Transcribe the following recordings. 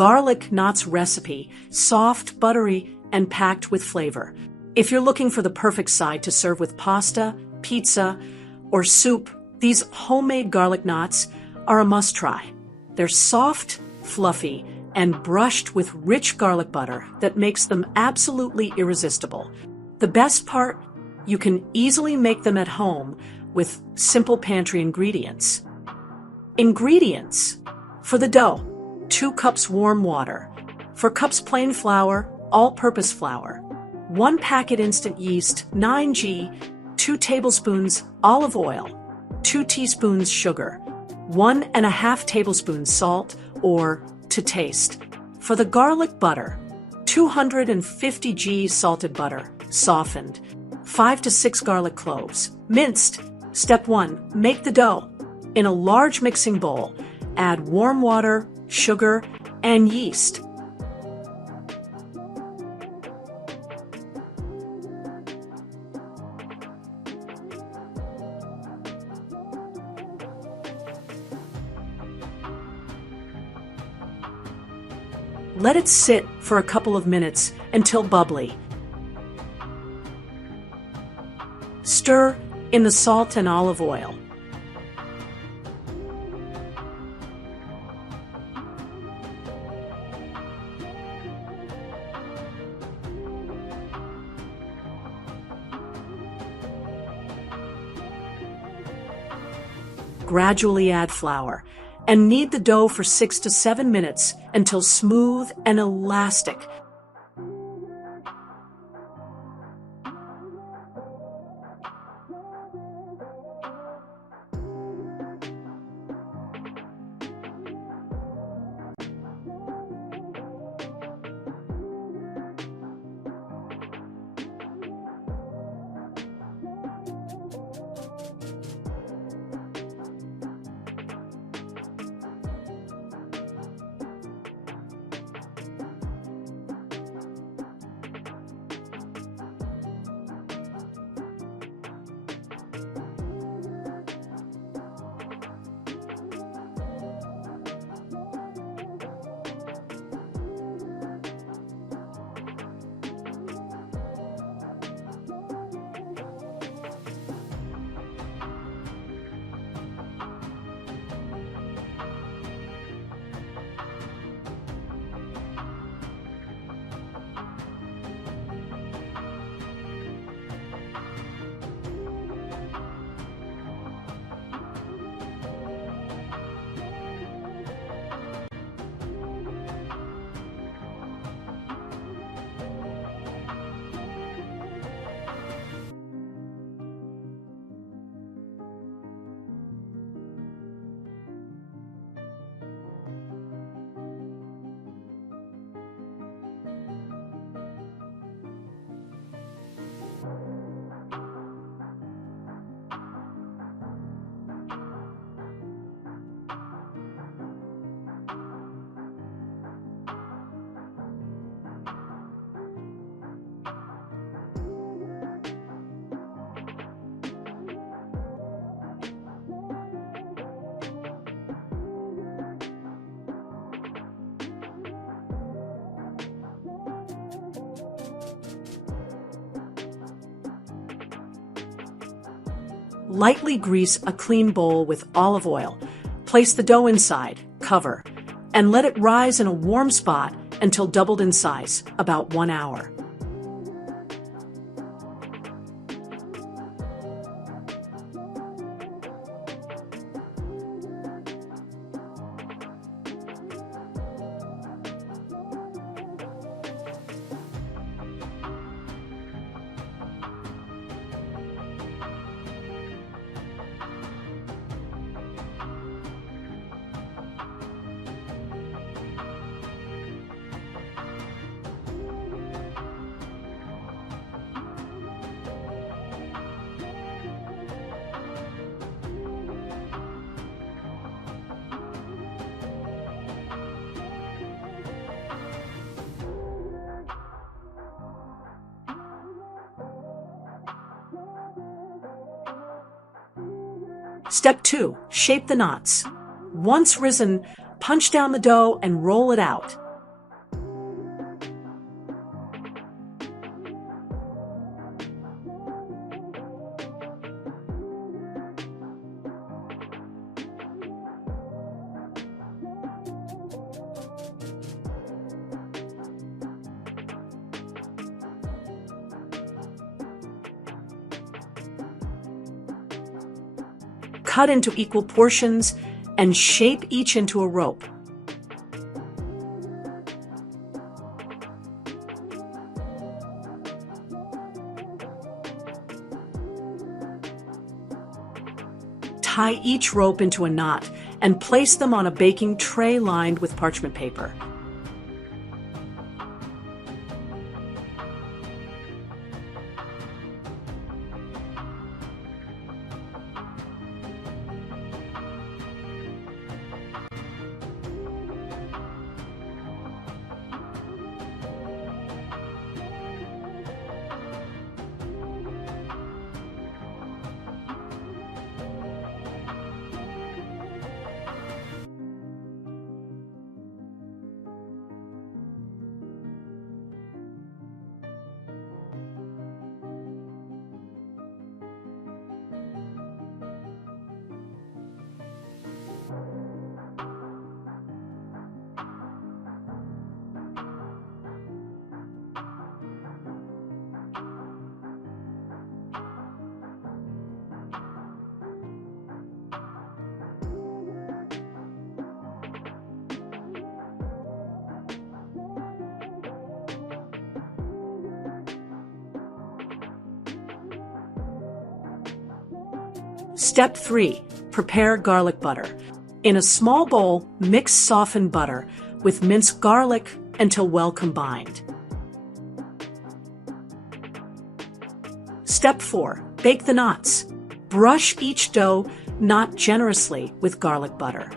garlic knots recipe, soft, buttery, and packed with flavor. If you're looking for the perfect side to serve with pasta, pizza, or soup, these homemade garlic knots are a must-try. They're soft, fluffy, and brushed with rich garlic butter that makes them absolutely irresistible. The best part? You can easily make them at home with simple pantry ingredients. Ingredients: for the dough, 2 cups warm water. For cups plain flour, all-purpose flour. 1 packet instant yeast, 9G, 2 tablespoons olive oil, 2 teaspoons sugar, 1½ tablespoons salt or to taste. For the garlic butter, 250 g salted butter, softened, 5 to 6 garlic cloves, minced. Step 1. Make the dough. In a large mixing bowl, add warm water, sugar, and yeast. Let it sit for a couple of minutes until bubbly. Stir in the salt and olive oil. Gradually add flour and knead the dough for 6 to 7 minutes until smooth and elastic. Lightly grease a clean bowl with olive oil. Place the dough inside, cover, and let it rise in a warm spot until doubled in size, about 1 hour. Step 2. Shape the knots. Once risen, punch down the dough and roll it out. Cut into equal portions and shape each into a rope. Tie each rope into a knot and place them on a baking tray lined with parchment paper. Step 3. Prepare garlic butter. In a small bowl, mix softened butter with minced garlic until well combined. Step 4. Bake the knots. Brush each dough knot generously with garlic butter.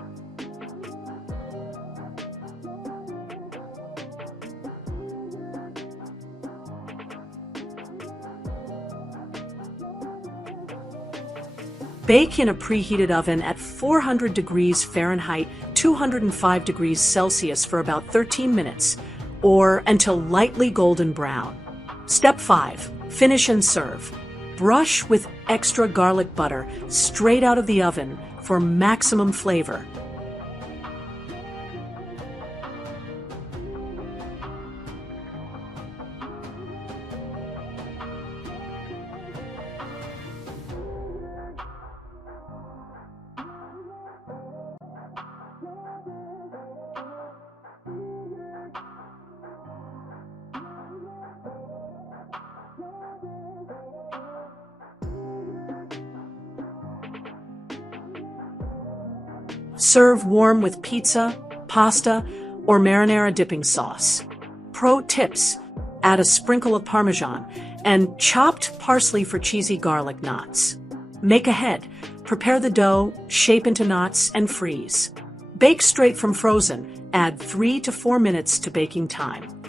Bake in a preheated oven at 400 degrees Fahrenheit, 205 degrees Celsius for about 13 minutes, or until lightly golden brown. Step 5. Finish and serve. Brush with extra garlic butter straight out of the oven for maximum flavor. Serve warm with pizza, pasta, or marinara dipping sauce. Pro tips: add a sprinkle of Parmesan and chopped parsley for cheesy garlic knots. Make ahead. Prepare the dough, shape into knots, and freeze. Bake straight from frozen. Add 3 to 4 minutes to baking time.